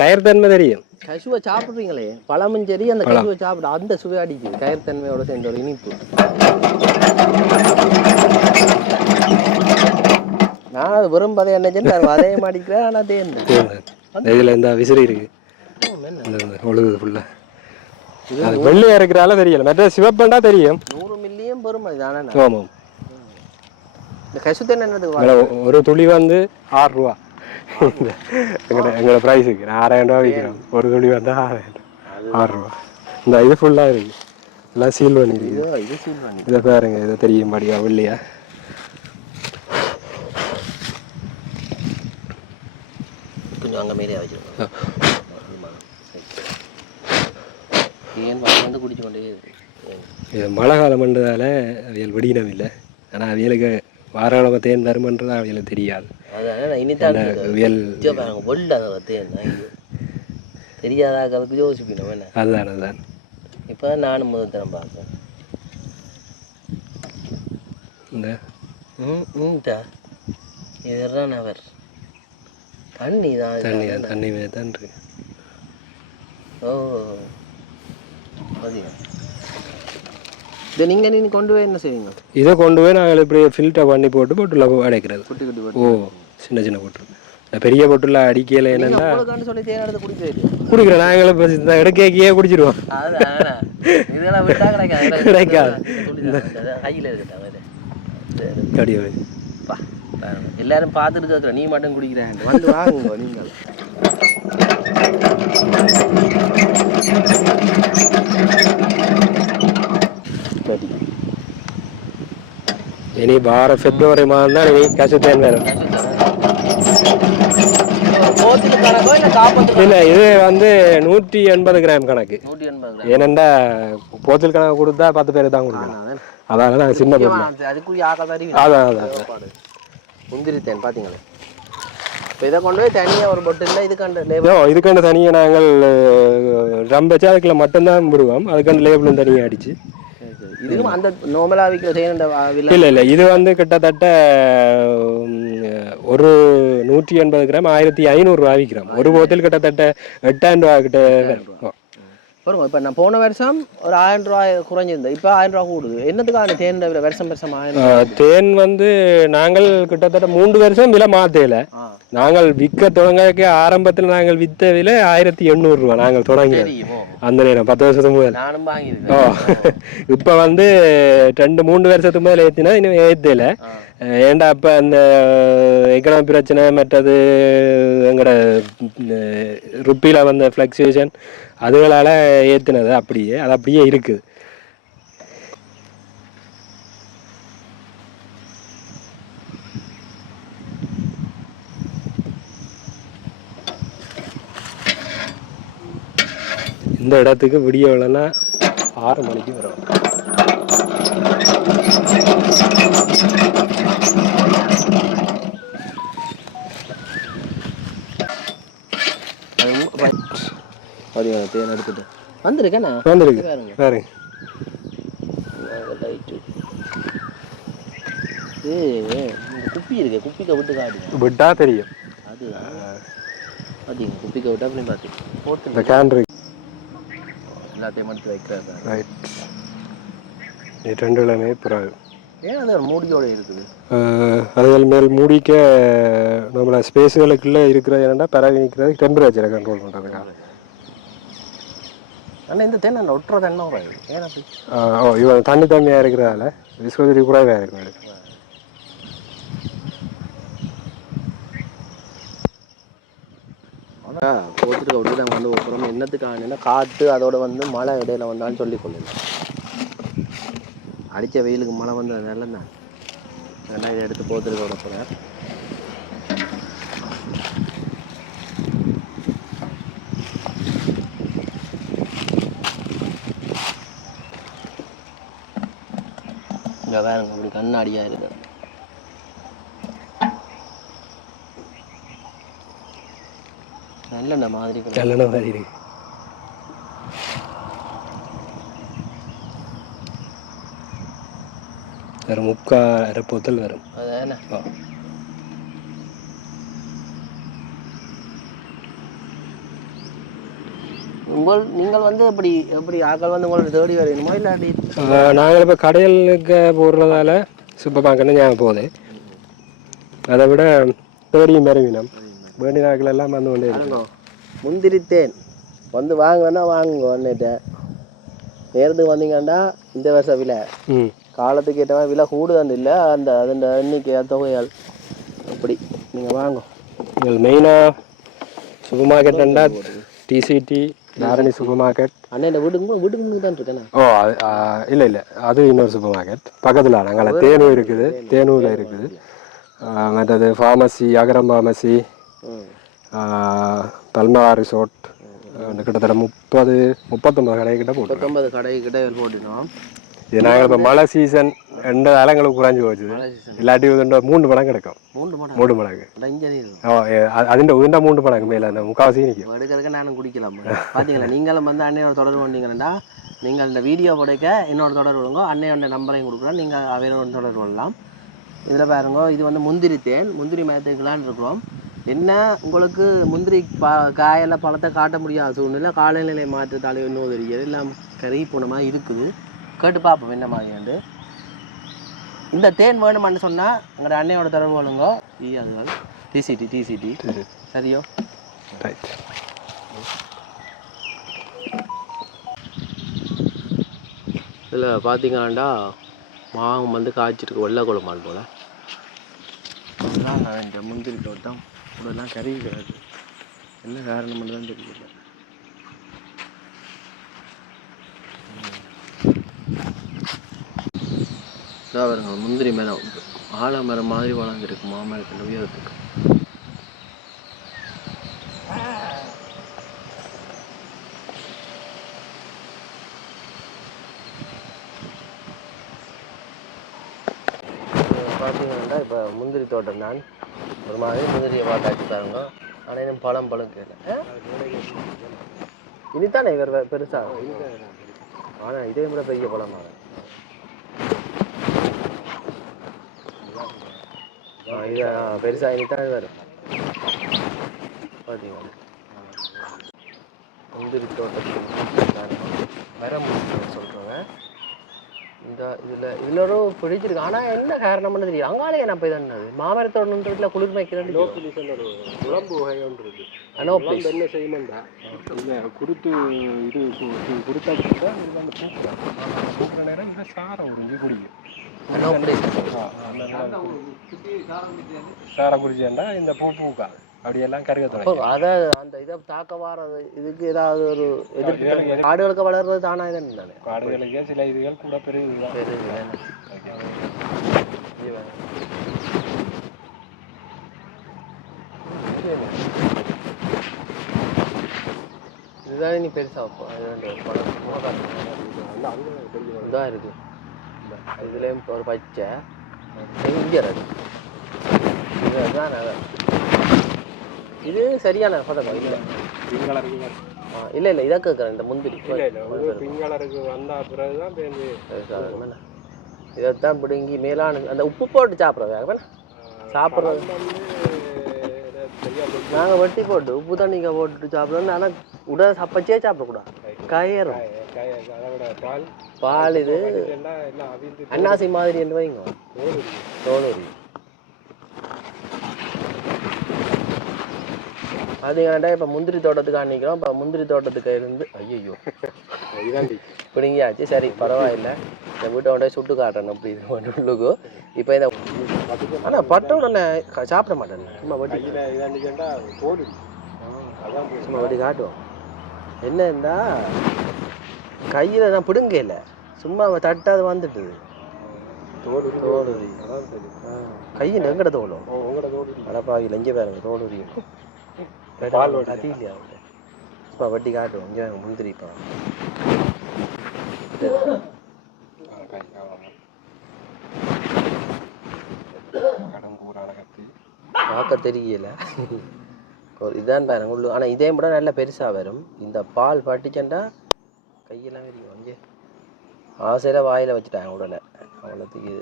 கயர்த்தன்மை தெரியும். கசுவை சாப்பிட்றீங்களே பழமும் சரி அந்த கசுவை சாப்பிட அந்த சுவை அடிக்குது கயர்த்தன்மையோட சேர்ந்த ஒரு இனிப்பு. நான் அது விரும்பதை என்ன செஞ்சு அதே மாடிக்கிறேன். ஆனால் தேர்ந்து இதில் இந்த விசிறி இருக்கு ஒழுகுது ஃபுல்லாக. அது வெள்ளையா இருக்கிறால தெரியல, மற்ற சிவப்பண்டா தெரியும். 100 மில்லியன் பெருமை தானே. ஆமாம். இந்த கசு தென்னை என்னதுக்கு ஒரு துளி வந்து 6 ரூபா எங்களோட ப்ரைஸுக்கு. 6000 ரூபா விற்கிறோம். ஒரு துளி வந்து 6 ரூபா. இந்த இது ஃபுல்லாக இருக்கு எல்லாம் சீல் பண்ணிருக்கு. இது சீல் பண்ணி இதை பாருங்க, இதை தெரியும் படியா வெள்ளையா. கொஞ்சம் அங்கே மாரியே வச்சுருக்கோம். ஏன் வந்து குடிச்சு கொண்டே இது மழை காலம் பண்ணுறதால அவியல் வெடினம் இல்லை. ஆனால் அவியலுக்கு வாரக்கிழமை தேன் வருமன்றது அவியலுக்கு தெரியாது. அதான் இனித்தான் வெள்ள தேன் தெரியாதாக்களுக்கு யோசிக்கணும் என்ன. அதுதான் அதுதான் இப்போ தான் நானும் முதல் தரம் பார்த்தேன். இந்த இதுதான் அவர் தண்ணி தான் தண்ணி மேலே தான் இருக்கு. ஓ மதியம் இதை நீங்கள் கொண்டு போய் என்ன செய்வீங்க? இதை கொண்டு போய் நாங்கள் இப்படி ஃபில்டர் பண்ணி போட்டு பொட்டுல அடைக்கிறது. குட்டி குட்டி ஓ சின்ன சின்ன பொட்டு. பெரிய பொட்டுல அடிக்கல என்னன்னா சொல்லி தேன் எடுத்து குடிக்கிறோம். நாங்களும் இப்போ எடுக்கையே குடிச்சிருவோம். இதெல்லாம் விட்டா கிடைக்காது கிடைக்காது. கையில் இருக்கட்டா கடியோடு எல்லாரும் பார்த்துட்டு கேட்குற நீ மட்டும் குடிக்கிறேன் வந்து வாங்குங்க நீங்கள். இனி வார பிப்ரவரி மாதம் தான் இனி கசுத்தேன் வேணும். இல்லை இது வந்து 180 கிராம் கணக்கு. ஏனெண்டா போத்தல் கணக்கு கொடுத்தா 10 பேருக்கு தான் கொடுக்கலாம். அதால நாங்கள் சின்ன அதான் அதான் முந்திரித்தேன் பார்த்தீங்களா. இப்போ இதை கொண்டு போய் தனியாக ஒரு பொட்டில் இதுக்கான தனியாக நாங்கள் ரம் வச்சு அதுக்குள்ள மட்டும்தான் விடுவோம். அதுக்கான லேபிளும் தனியாக அடிச்சு இதுவும் அந்த நார்மலாக விற்கிற செய்யணும். இல்லை இல்லை இது வந்து கிட்டத்தட்ட ஒரு 180 கிராம் 1500 ரூபா விற்கிறோம். ஒரு போத்தில் கிட்டத்தட்ட 8000 ரூபா கிட்ட வரும். இப்போ நான் போன வருஷம் ஒரு 1000 ரூபா குறைஞ்சிருந்தேன். இப்போ 1000 ரூபா கூடுது. என்னத்துக்கான தேன் வருஷம் 1000 தேன் வந்து நாங்கள் கிட்டத்தட்ட 3 வருஷம் விலை மாற்றல. நாங்கள் விற்க தொடங்க ஆரம்பத்தில் நாங்கள் விற்ற விலை 1800 ரூபா நாங்கள் தொடங்கி அந்த நேரம் 10 வருஷத்துக்கு முதல். நானும் வாங்கியிருக்கேன். இப்போ வந்து 2-3 வருஷத்துக்கு மேலே ஏற்றினா இன்னும் ஏற்றல. ஏண்டா இப்போ அந்த எக்கனாமிக் பிரச்சனை மற்றது எங்களோட ருப்பியில் வந்த ஃப்ளக்சுவேஷன் அதுகளால் ஏற்றினது அப்படியே அது அப்படியே இருக்குது. இந்த இடத்துக்கு விடிய விடலைன்னா 6 மணிக்கு வரும். தேன் எடுத்துட்டு வந்துருக்கேண்ணா வந்துருக்கு பாருங்க. குப்பி இருக்கு, குப்பிக்க விட்டு காடு விட்டா தெரியும். அது பார்த்தீங்க குப்பிக்க விட்டா அப்படி பார்த்து போட்டு இந்த கேன் இருக்கு எல்லாத்தையும் எடுத்து வைக்கிறாரு. ரைட். இது 2 இளமே பிறகு ஏன் அது மூடியோடு இருக்குது. அதுகள் மேல் மூடிக்க நம்மள ஸ்பேஸுகளுக்குள்ளே இருக்கிறது என்னென்னா பிறகு நிற்கிறது டெம்பரேச்சரை கண்ட்ரோல் பண்ணுறதுக்காக. ஆனால் இந்த தேன் அந்த ஒட்டுற தண்ணி வராது. ஏன்னா இவன் தண்ணியாக இருக்கிறதால விஸ்வதிரி குறைவாக இருக்கும். ஆனால் போட்டுருக்க விட்டு நாங்கள் வந்து அப்புறம் என்னத்துக்கான காற்று அதோட வந்து மழை இடையில வந்தாலும் சொல்லி கொள்ளலாம். அடித்த வெயிலுக்கு மழை வந்தது நல்லதான். அதெல்லாம் இதை எடுத்து போத்துருக்க விட போகிறேன். இங்கே வேறுங்க அப்படி கண்ணாடியாக இருக்குது. நல்ல மாதிரி நல்லெண்ணெய் மாதிரி இருக்கு. வேறு 3/4 போத்தல் வரும். அதானே நீங்கள் வந்து எப்படி ஆக்கள் வந்து உங்களோட தேடி வரணுமா இல்லாட்டி நாங்கள் இப்போ கடைகளுக்கு போடுறதால சூப்பர் மார்க்கெட்டு ஞாபகம் போகுது. அதை விட தேடியும் மருவினம் வேண்டி நாட்கள் எல்லாம் வந்து கொண்டே இருக்கும். முந்திரித்தேன் வந்து வாங்கன்னா வாங்குங்க அன்னைட்ட நேரத்துக்கு வந்தீங்கன்னா இந்த வருஷம் விலை காலத்துக்கு ஏற்ற மாதிரி விலை கூடுதல் இல்லை அந்த அதோட எண்ணிக்கை தொகையால் அப்படி நீங்கள் வாங்க. நீங்கள் மெயினாக சூப்பர் மார்க்கெட்டுண்டா டிசிடி நாரணி சூப்பர் மார்க்கெட் அண்ணன் வீட்டுக்கு தான் இருக்கேன். ஓ இல்லை அது இன்னொரு சூப்பர் மார்க்கெட் பக்கத்தில் நாங்கள் தேனூர் இருக்குது, தேனூரில் இருக்குது. மற்றது ஃபார்மசி அகரம் ஃபார்மசி பல்மரா ரிசோர்ட் கிட்டத்தட்ட 30-39 கடைக்கிட்ட போட்டு 39 கடைக்கிட்ட போட்டுனோம். இது நாங்கள் இப்போ மழை சீசன் 2 அலங்களுக்கு குறைஞ்சி போச்சு. இல்லாட்டி 3 மடங்கு கிடைக்கும். 3 மடங்கு அதுண்ட உருண்டா 3 மடங்கு மேலே அந்த முக்கால்வாசி நிற்கும். எடுக்கிறதுக்கு நானும் குடிக்கலாம். பார்த்தீங்களா நீங்களும் வந்து அன்னையோட தொடர்பு பண்ணிங்கன்னா நீங்கள் இந்த வீடியோ படைக்க என்னோட தொடர்பு விடுங்க. அன்னையோட நம்பரையும் கொடுக்குறோம், நீங்கள் அவையோட தொடர்பு கொள்ளலாம். இதில் பாருங்க இது வந்து முந்திரி தேன் முந்திரி மரத்துக்கலான்னு இருக்கிறோம். என்ன உங்களுக்கு முந்திரி காயெல்லாம் பழத்தை காட்ட முடியாத சூழ்நிலை காலநிலை மாற்றத்தாலே இன்னும் தெரியாது எல்லாம் கறி போன மாதிரி இருக்குது. கேட்டு பார்ப்போம் என்ன மாதிரியாண்டு. இந்த தேன் வேணுமான்னு சொன்னால் எங்களோட அன்னையோட தொடர்பு கொள்ளுங்க. அதுகள் டிசிடி சரியோ ரைட். இதில் பார்த்தீங்கன்னாண்டா மாவும் வந்து காய்ச்சிருக்கு வெள்ளை குழம்பால் போல். அதுதான் இந்த முந்திரி தோட்டம் இதெல்லாம் கறி கிடையாது. என்ன காரணம் மட்டும் தான் தெரியல. இதாக வருங்க முந்திரி மரம் ஆலமரம் மாதிரி வளர்ந்துருக்கு மாமரத்தில் உயரத்துக்கு. பார்த்தீங்கன்னா இப்போ முந்திரி தோட்டம் தான் ஒரு மாதிரி முந்திரியை பார்த்தாச்சு பாருங்க. ஆனால் இன்னும் பழம் கேட்கல இனித்தானே இவர் பெருசாக. ஆனால் இதே விட பெரிய பழமாக இது பெருசாக இனித்தான் வரும். பார்த்தீங்கன்னா முந்திரி தோட்டத்துக்கு மரம் சொல்கிறாங்க. இந்த இதில் ஒரு பிடிச்சிருக்கு. ஆனால் என்ன காரணம்னு தெரியும். அங்காலே நான் போய் தான் மாமரத்தோட வீட்டில் குளிர் வைக்கிறேன். குழம்பு வகை ஒன்று இருக்கு. ஆனால் என்ன செய்யணும்டா இல்லை குருத்து இது குருத்தா பூக்கிற நேரம் இதை சாரம் உறிஞ்சி குடிக்கும். சாரை குடிச்சேன்டா இந்த பூக்கா அப்படியெல்லாம் கருக அதை அந்த இதை தாக்க வாரது இதுக்கு ஏதாவது ஒரு எதிர்ப்பு காடுகளுக்கு வளர்றது தானா இதுன்னு தானே. காடுகளுக்கே சில இதுகள் கூட பெரிய இதுதான் நீ பெருசா இதான் இருக்கு. இதுலேயும் ஒரு பச்சை இங்கே இதுதான் இது சரியான பதக்கம் இல்லை. இல்லை இதை கேட்குறேன் இந்த முந்திரி பிங்களருக்கு வந்த பிறகுதான் இதைத்தான் பிடுங்கி மேலான அந்த உப்பு போட்டு சாப்பிட்றது சாப்பிட்றது நாங்கள் வெட்டி போட்டு உப்பு தண்ணிக்க போட்டுட்டு சாப்பிட்றோம். ஆனால் உடனே பச்சையே சாப்பிடக்கூடாது கயறும் பால். இது அன்னாசி மாதிரி என்று வைங்க தோலூரி. அதுங்கடா இப்போ முந்திரி தோட்டத்துக்கு அன்னிக்கிறோம். இப்போ முந்திரி தோட்டத்துக்கு இருந்து ஐயோ பிடுங்கியாச்சு. சரி பரவாயில்லை, இந்த வீட்டை உடனே சுட்டு காட்டணும் அப்படி இது உள்ளுக்கு. இப்போ இந்த ஆனால் பட்ட உடனே சாப்பிட மாட்டேன். சும்மா வட்டி சும்மா வட்டி காட்டுவோம். என்ன இருந்தா கையில் நான் பிடுங்க இல்லை, சும்மா தட்டாது வந்துட்டுது. தோலுரி கையில் எங்கட தோலும் அடப்பாவி லஞ்ச பாருங்க தோலுரி கத்தி இல்லையா சும்மா வட்டி காட்டுவோம். இங்கே முந்திரிப்பா பார்க்க தெரியல. ஒரு இதான் பாருங்க உள்ளு. ஆனால் இதே விட நல்லா பெருசாக வரும். இந்த பால் பட்டுச்சேன்டா கையெல்லாம் வெறியும். அங்கே ஆசையில் வாயில் வச்சுட்டாங்க உடலை அவ்வளோத்துக்கு. இது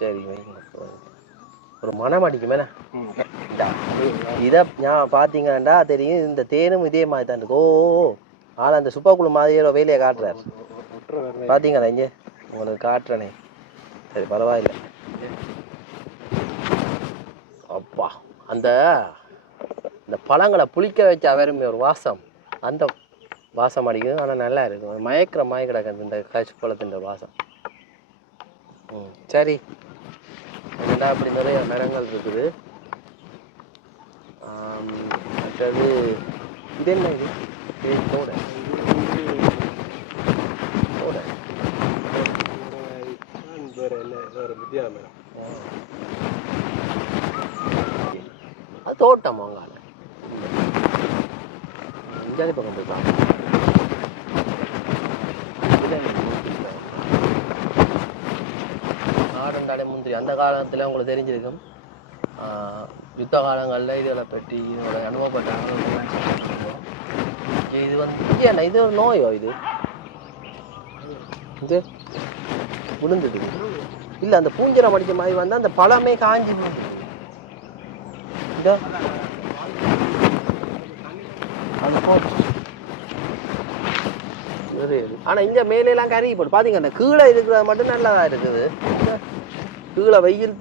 சரி வைங்க. ஒரு மனம் அடிக்குமேண்ணா இதை நான் பார்த்தீங்கன்னா தெரியும். இந்த தேனும் இதே மாதிரி தான் இருக்கு. ஓ ஆனால் அந்த சுப்பாக்குழு மாதிரியோட வேலையை காட்டுறாரு பார்த்தீங்களா இங்கே உங்களுக்கு காட்டுறனே. சரி பரவாயில்லை. அப்பா அந்த இந்த பழங்களை புளிக்க வச்சா வருமே ஒரு வாசம், அந்த வாசம் அடிக்கும். ஆனால் நல்லா இருக்கும். மயக்கிற மாய கிடக்குது இந்த காய்ச்சி பழத்தின் வாசம். சரி என்னடா அப்படி நிறைய மரங்கள் இருக்குது. மற்றது இது என்ன இது தோடை தோடை அது தோட்டம் வாங்கால இஞ்சாதி பக்கம் போய்க்கலாம். ஆடந்தாடை முந்திரி அந்த காலத்தில் உங்களுக்கு தெரிஞ்சிருக்கும். யுத்த காலங்களில் இதுகளை பற்றி இதோட அனுபவப்பட்டாங்க. இது வந்து ஏன்னா இது ஒரு நோயோ இது இது விழுந்துடுது இல்லை அந்த பூஞ்சரம் அடித்த மாதிரி வந்து அந்த பழமே காஞ்சி இந்த ஆனால் இங்கே மேலெல்லாம் கருகி போட்டு பார்த்தீங்க. அந்த கீழே இருக்கிறது மட்டும் நல்லதாக இருக்குது. கீழே வெயில்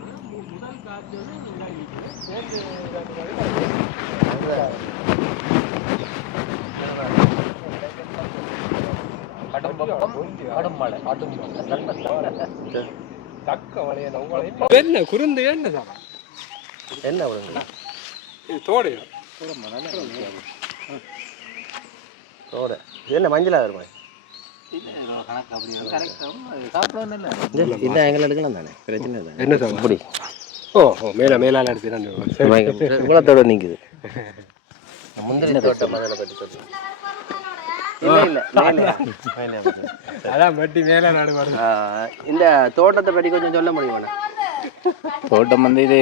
என்ன குருந்து என்ன என்ன விடுங்க தோடையா தோடை இது என்ன மஞ்சளாக வருமா? இதான் எங்களை எடுக்கலாம் தானே பிரச்சனை தான். என்ன சார் அப்படி ஓ மேலால் எடுத்து குளத்தோட நிற்குது. முந்திரி தோட்டம் அதை பற்றி சொல்லி அதான் பட்டி மேலே நாடு வருது. இந்த தோட்டத்தை பற்றி கொஞ்சம் சொல்ல முடியுமா? தோட்டம் வந்து இது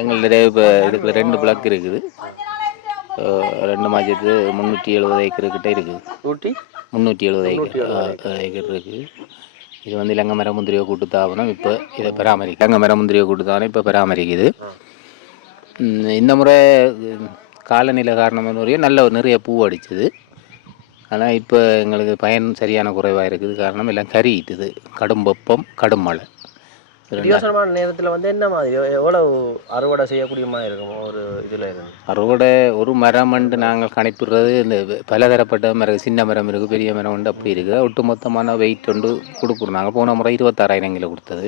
எங்களுடைய இப்போ இதுக்குள்ள 2 பிளாக் இருக்குது. 2 மாதத்து 370 ஏக்கர் கிட்ட இருக்குது. 370 ஏக்கர் இருக்குது. இது வந்து இலங்கை மர முந்திரியை கூட்டுத்தாவனம் இப்போ இதை பராமரிக்க இலங்கை மர முந்திரியை கூட்டுத்தாவனம் இப்போ பராமரிக்குது. இந்த முறை காலநிலை காரணமாக நிறைய பூ அடிச்சுது. ஆனால் இப்போ எங்களுக்கு பயன் சரியான குறைவாக இருக்குது. காரணம் எல்லாம் கறிட்டுது. கடும் வெப்பம், கடும் மழை. வித்தியாசமான நேரத்தில் வந்து என்ன மாதிரி எவ்வளவு அறுவடை செய்யக்கூடிய மாதிரி இருக்கும் ஒரு இதில் இருந்து? அறுவடை ஒரு மரம் நாங்கள் கணிப்பிடுறது இந்த பலதரப்பட்ட மரம், சின்ன மரம் இருக்குது, பெரிய மரம் உண்டு, அப்படி இருக்குது. ஒட்டுமொத்தமான வெயிட் ஒன்று கொடுக்குறோம். நாங்கள் போன முறை 26,000 கிலோ கொடுத்தது.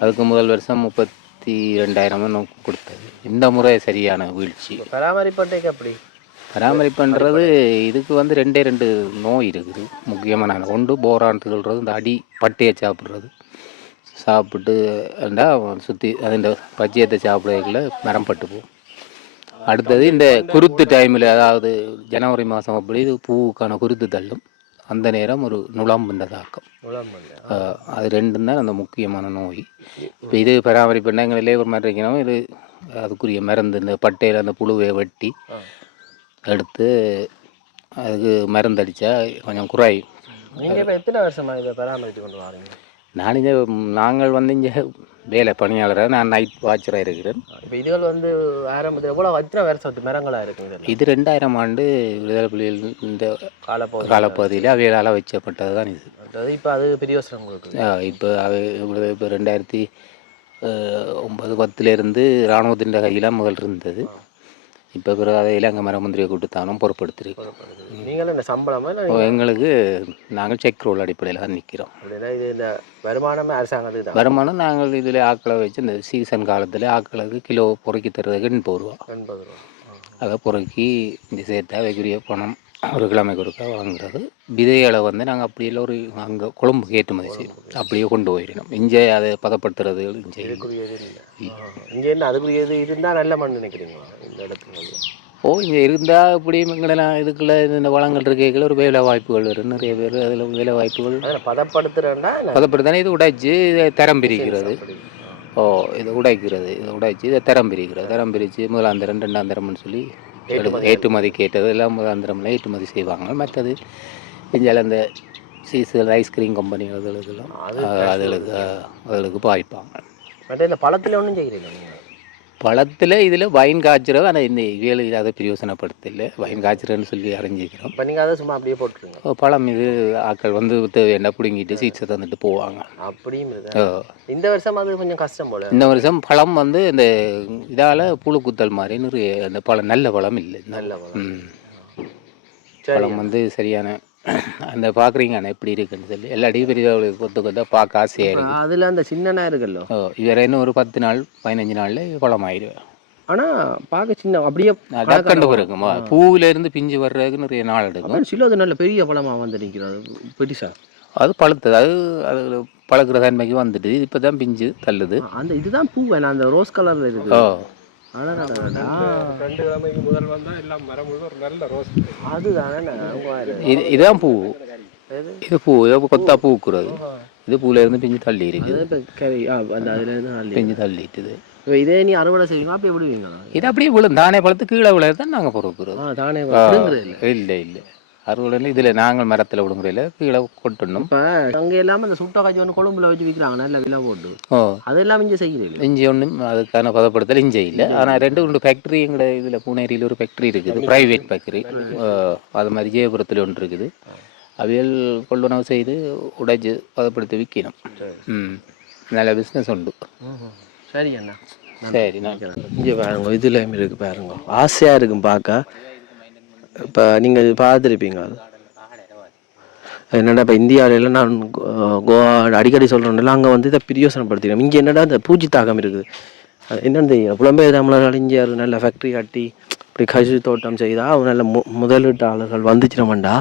அதுக்கு முதல் வருஷம் 32,000 கொடுத்தது. இந்த முறை சரியான வீழ்ச்சி. பராமரிப்பட்டேக்கு அப்படி பராமரிப்புன்றது இதுக்கு வந்து 2 நோய் இருக்குது முக்கியமான. ஒன்று போரான் சொல்கிறது, இந்த அடி பட்டையை சாப்பிட்டு சுற்றி அந்த பச்சையத்தை சாப்பிடக்குள்ள மரம் பட்டு போகும். அடுத்தது இந்த குருத்து டைமில், அதாவது ஜனவரி மாதம் அப்படி இது பூவுக்கான குருத்து தள்ளும். அந்த நேரம் ஒரு நுழம்புன்ற தாக்கம். அது 2 தான் அந்த முக்கியமான நோய். இப்போ இது பராமரிப்புன்னா எங்களை லேபர் மாதிரி இருக்கணும். இது அதுக்குரிய மருந்து, இந்த பட்டையில் அந்த புழுவை வெட்டி எடுத்து அதுக்கு மருந்து அடித்தா கொஞ்சம் குறையும். நீங்கள் இப்போ எத்தனை வருஷமாக இதை பராமரித்து கொண்டு வரீங்க? நாங்கள் வந்து இங்கே வேலை பணியாளராக நான் நைட் வாட்சராக இருக்கிறேன். இப்போ இதுகள் வந்து ஆரம்பத்தில் எவ்வளோ எத்தனை வருஷத்து மரங்களாக இருக்குங்க? இது 2000 ஆண்டு விடுதலை புலிகள் இந்த காலப்பகுதியில் அவைகளால் வச்சப்பட்டது தான் இது. இப்போ அது பெரிய வருஷம் உங்களுக்கு. இப்போ இப்போ 2009, 10 இராணுவத்தின் கையில் முதல் இருந்தது. இப்போ பிறகு அதை இலங்கை மர முந்திரியை கூட்டுத்தானும் பொறுப்படுத்திருக்கு. நீங்களும் இந்த சம்பளமா? எங்களுக்கு நாங்கள் செக் ரோல் அடிப்படையில் தான் நிற்கிறோம். இது இந்த வருமானமே அரசாங்கத்துக்கு தான். வருமானம் நாங்கள் இதில் ஆக்களை வச்சு இந்த சீசன் காலத்தில் ஆக்களுக்கு கிலோ பொறுக்கி தருவதுக்கு 80 ரூபா. அதை பொறுக்கி இந்த சேர்த்தா வைக்கிற பணம் ஒரு கிழமைக்கு ஒருக்கா வாங்குறது. விதைகளை வந்து நாங்கள் அப்படியெல்லாம் ஒரு அங்கே குழம்பு ஏற்றுமதி செய்யும், அப்படியே கொண்டு போயிடணும். இங்கே அதை பதப்படுத்துறது இங்கே இங்கே என்ன அதுக்குரிய இது இருந்தால் நல்ல மண் நினைக்கிறீங்களா இந்த இடத்துல? இங்கே இருந்தால் இப்படியும் எங்களெல்லாம் இதுக்குள்ளே இந்த வளங்கள் இருக்கைகள் ஒரு வேலை வாய்ப்புகள் வரும். நிறைய பேர் அதில் வேலை வாய்ப்புகள் பதப்படுத்துறேன்னா இது உடைச்சி தரம் பிரிக்கிறது. ஓ இது உடைக்கிறது, இதை உடைச்சி இதை தரம் பிரிக்கிறது, தரம் பிரித்து முதலாந்திரம் ரெண்டாந்திரம்னு சொல்லி ஏற்றுமதி கேட்டது எல்லாம் முதலாந்திரம்ல ஏற்றுமதி செய்வாங்க. மற்றது இந்தியாவில் அந்த சீசல் ஐஸ்கிரீம் கம்பெனி அதுகளுக்கெல்லாம் அதுகளுக்கு பாய்ப்பாங்க. மற்ற இந்த பழத்தில் ஒன்றும் செய்கிறீங்க நீங்கள்? பழத்தில் இதில் வைன் காய்ச்சிறது, ஆனால் இந்த இவியல் அதை பிரயோசனப்படுத்தல. வைன் காய்ச்சிறன்னு சொல்லி அறிஞ்சிக்கிறோம். இப்போ நீங்கள் அதை சும்மா அப்படியே போட்டுருங்க. பழம் இது ஆக்கள் வந்து தேவையான பிடுங்கிட்டு சீட்ஸை தந்துட்டு போவாங்க. அப்படியும் இந்த வருஷம் அது கொஞ்சம் கஷ்டம் போல. இந்த வருஷம் பழம் வந்து இந்த இதால் புழு குத்தல் மாதிரி நிறைய அந்த பழம் நல்ல பழம் இல்லை. நல்ல பழம் பழம் வந்து சரியான அந்த பார்க்குறீங்க எப்படி இருக்குன்னு சொல்லி எல்லாத்தையும் பெரிய கொத்து கொத்தா பார்க்க ஆசையாக இருக்குது. அதில் அந்த சின்னனா இருக்குல்லோ, இவரை இன்னும் ஒரு 10 நாள் 15 நாளில் பழம் ஆயிடுவேன். ஆனால் பார்க்க சின்ன அப்படியே டக்கண்டு இருக்குமா, பூவிலேருந்து பிஞ்சு வர்றதுக்கு நிறைய நாள் எடுக்கும். சில அது நல்ல பெரிய பழமாக வந்து நிற்கிறது பெருசா. அது பழுத்தது, அது பழக்கிற தன்மைக்கு வந்துட்டு இப்போ தான் பிஞ்சு தள்ளுது. அந்த இதுதான் பூ வேணாம், அந்த ரோஸ் கலரில் இருக்குது. இதுதான் பூ, இது பூ கொத்தா பூக்குறது. இது பூல இருந்து பிஞ்சு தள்ளி இருக்குது, பிஞ்சு தள்ளிட்டுது. இதே நீ அறுவடை செய்வீங்க அப்படி விடுவீங்களா? இது அப்படியே விழும் தானே பழத்து கீழே விழுது தான் நாங்கள் பொறுக்கிறோம். தானே இல்லை இல்லை அறுவடை இதில் நாங்கள் மரத்தில் விடுங்குறையில் கீழே கொட்டணும். இப்போ அங்கே எல்லாமே அந்த சுட்டா காய்ச்சி ஒன்று கொழும்புல வச்சு விற்கிறாங்க நல்ல விலை போட்டு. அதெல்லாம் இங்கே செய்கிறீங்க? இஞ்சி ஒன்றும் அதுக்கான பதப்படுத்தல் இஞ்சி இல்லை. ஆனால் 2 ஃபேக்ட்ரி எங்களோட இதில் பூனேரியில் ஒரு ஃபேக்ட்ரி இருக்குது, ப்ரைவேட் ஃபேக்ட்ரி. அது மாதிரி ஜெயபுரத்தில் ஒன்று இருக்குது. அவியல் கொள்ளுணவு செய்து உடைச்சி பதப்படுத்தி விற்கணும். நல்ல பிஸ்னஸ் உண்டு. சரி அண்ணா, சரி. நான் இங்கே பாருங்க, இதில் இருக்குது பாருங்க, ஆசையாக இருக்கும் பார்க்க. இப்போ நீங்கள் பார்த்துருப்பீங்க என்னடா, இப்போ இந்தியாவில நான் கோவா அடிக்கடி சொல்கிறேன்ல, அங்கே வந்து இதை பிரயோசனப்படுத்திக்கிறோம். இங்கே என்னடா இந்த பூச்சி தாக்கம் இருக்குது, என்னென்னு தெரியும். புலம்பெயர் தமிழர்கள் இங்கே நல்ல ஃபேக்ட்ரி கட்டி இப்படி கஜு தோட்டம் செய்தால் நல்ல முதலீட்டாளர்கள் வந்துச்சினோம்டா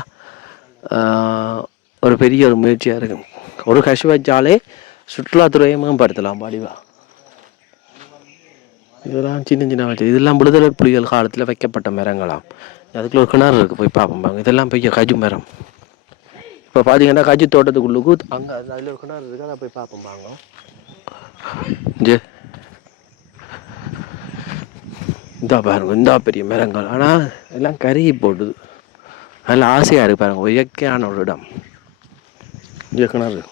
ஒரு பெரிய ஒரு முயற்சியாக இருக்கும். ஒரு கஷு வச்சாலே சுற்றுலாத்துறையை மேம்படுத்தலாம் பாடிவா. இதெல்லாம் சின்ன சின்ன வச்சு, இதெல்லாம் விடுதலை புலிகள் காலத்தில் வைக்கப்பட்ட மரங்களாம். அதுக்குள்ள ஒரு கிணறு இருக்குது, போய் பார்ப்போம்பாங்க. இதெல்லாம் பெரிய கஜு மரம். இப்போ பார்த்தீங்கன்னா கஜு தோட்டத்துக்குள்ளுக்கு அங்கே அதில் ஒரு கிணறு இருக்குது, அதை போய் பார்ப்போம்பாங்க. இந்தா பாருங்க, இந்தா பெரிய மரங்கள். ஆனால் எல்லாம் கருகி போட்டுது. அதில் ஆசையாக இருக்கு பாருங்க, இயற்கையான ஒரு இடம். இங்கே கிணறு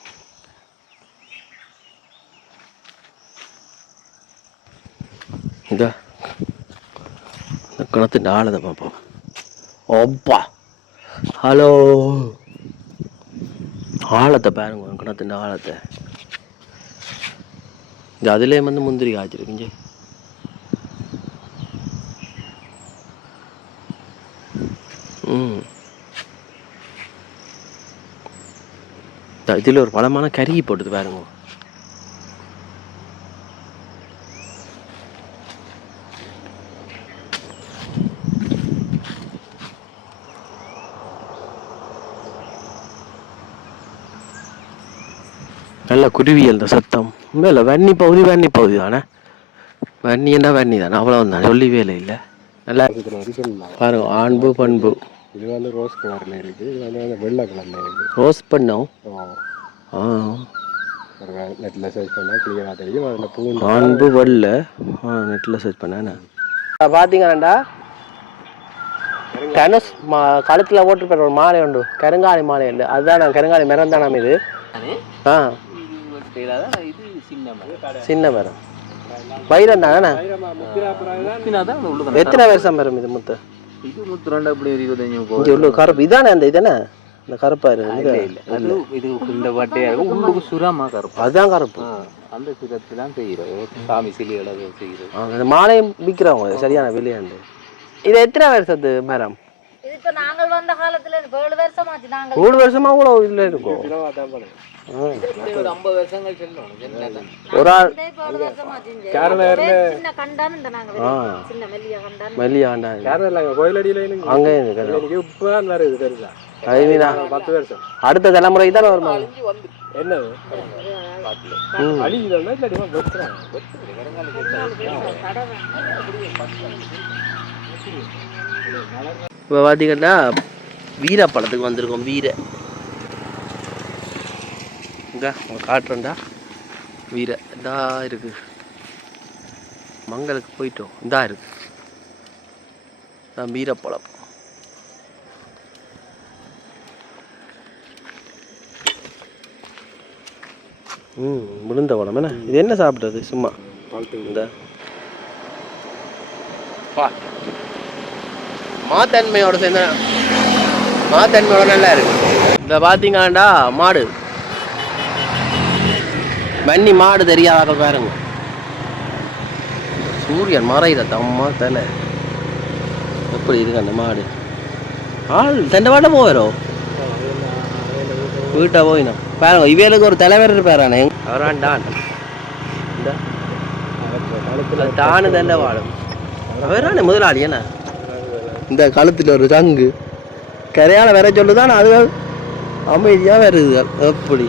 இந்த கிணத்து ஆழத்தை பார்ப்போம். ஓப்பா, ஹலோ, ஆழத்தை பாருங்க, கிணத்து ஆழத்தை. இந்த அதுலேயே வந்து முந்திரி காய்ச்சிருக்குங்க. இதில் ஒரு பழமான கருகி போட்டுது பாருங்க. நல்ல குருவியல் இந்த சத்தம். இல்லை வன்னி பகுதி தானே, வன்னின்னா வன்னி தானே, அவ்வளோதான், சொல்லி வேலை இல்லை. நல்லா பாருங்க, ஆண்பு பண்பு. இது வந்து ரோஸ் கலரில் இருக்குது, இது வந்து வெள்ளை கலரில் இருக்குது. ரோஸ் பண்ணோம். நெட்டில் சர்ச் பண்ணால் கிளியராக தெரியும். அதில் பூ ஆண்பு வெள்ளை. நெட்டில் சர்ச் பண்ணேண்ணா. பார்த்தீங்கன்னாண்டா தனுஷ் கழுத்தில் போட்டு ஒரு மாலை உண்டு, கருங்காலி மாலை உண்டு. அதுதான் நான் கருங்காலி மரம் தான் நம்ம இது. சின்ன மரம் வைரம் தானே. எத்தனை வருஷம் மரம் இது? முத்து இது 32 அப்படி 25 இங்கே உள்ள கருப்பு இதானே, அந்த இதானே இந்த கருப்பா இருக்கு. இது இந்த வாட்டையா உள்ளுக்கு சுரமா கருப்பு, அதுதான் கருப்பு. அந்த சுரத்தை தான் செய்கிறோம், சாமி சிலைகளை செய்கிறோம். அந்த மாலையும் விற்கிறவங்க சரியான விலையாண்டு. இது எத்தனை வருஷத்து மரம்? இப்போ நாங்கள் வந்த காலத்துல 7 வருஷமாச்சு. நாங்கள் 7 வருஷமா கூட இதில் இருக்கும். ஒரு 50 வருஷங்கள் செல்லும். ஒரு ஆள் சின்ன கண்டான் இந்த நாங்கள் சின்ன மெல்லிய கண்டான் மெல்லிய கண்டான் கோயிலடியில் அங்கே இப்போ தான் வருது தெரியுதா? 10 வருஷம் அடுத்த தலைமுறை தான் வருமா? என்ன அழியுதுன்னா இப்போ பார்த்தீங்கன்னா வீர படத்துக்கு வந்திருக்கோம். வீர இங்கே காட்டுறேன்டா. வீர இதா இருக்கு. மங்களுக்கு போயிட்டோம். இதா இருக்கு வீரப்பழம். விழுந்த பழம் என்ன இது? என்ன சாப்பிட்றது சும்மா இந்த மாத்தன்மையோட சேர்ந்த மாத்தன்மையோட நல்லா இருக்கு. இந்த பார்த்தீங்களாண்டா மாடு வன்னி மாடு தெரியாத பாருங்க. சூரியன் மறையிற தம்மா தலை எப்படி இருக்கு அந்த மாடு. ஆள் தண்டை வாட்ட போயிடும் வீட்டை போயினா பாருங்க. இவருக்கு ஒரு தலைவர் இருப்பாரானே அவராண்டான் இந்த தானு தண்டை வாழும் அவரானே முதலாளி. என்ன இந்த கழுத்தில் ஒரு சங்கு கரையால் வர சொல்லுதான் அதுகள் அமைதியாக வருதுகள் எப்படி